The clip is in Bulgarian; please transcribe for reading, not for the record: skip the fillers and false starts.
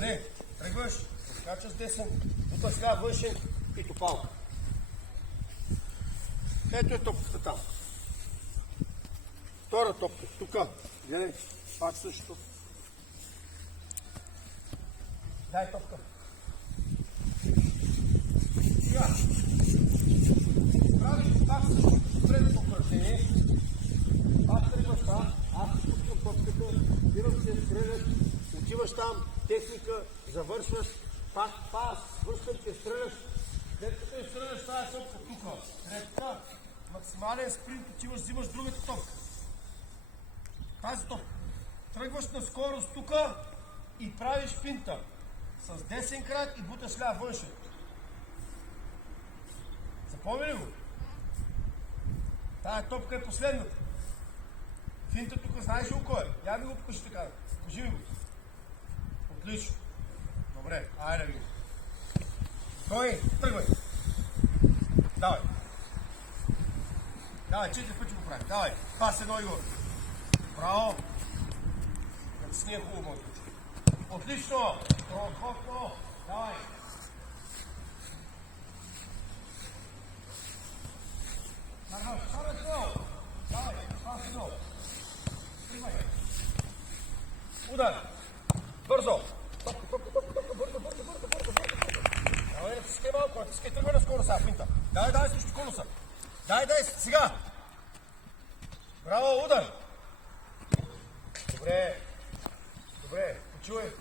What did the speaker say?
Нали? Тръгваш, скачаш десен, тук сега външен и топалка. Ето е топката там. Втора топка, тук. Гледай, пак също. Дай топка. Сега. Правиш пак също предното упражнение. Пак тръгваш там, аз пускам топката, спирам се, стреляш, отиваш там, техника, завършваш, пак пас, вършвам те, стреляш. След като стреляш тази топка тук, трепка, максимален спринт, отиваш, взимаш другата топка. Тази топка. Тръгваш на скорост тук и правиш финта. С десен крак и буташ ляв външен. Запомни ли го? Тая топка е последната. Финта тук знаеш ли кой е? Я ми го покажи така. Покажи ми го. Отлично. Добре, айде ви. Той, тръгвай. Давай. Давай, 4 пъти го прави. Давай. Пас едно и горе. Браво. Натисни е хубаво, моето. Отлично. Страхотно. Давай. Давай, пас едно. Примай. Удар. Бързо. Давай, натискай малко, натискай, тръгвай на скоро сега, финта. Давай, срещу конуса. Дай, сега. Браво, удар. Добре, почувай.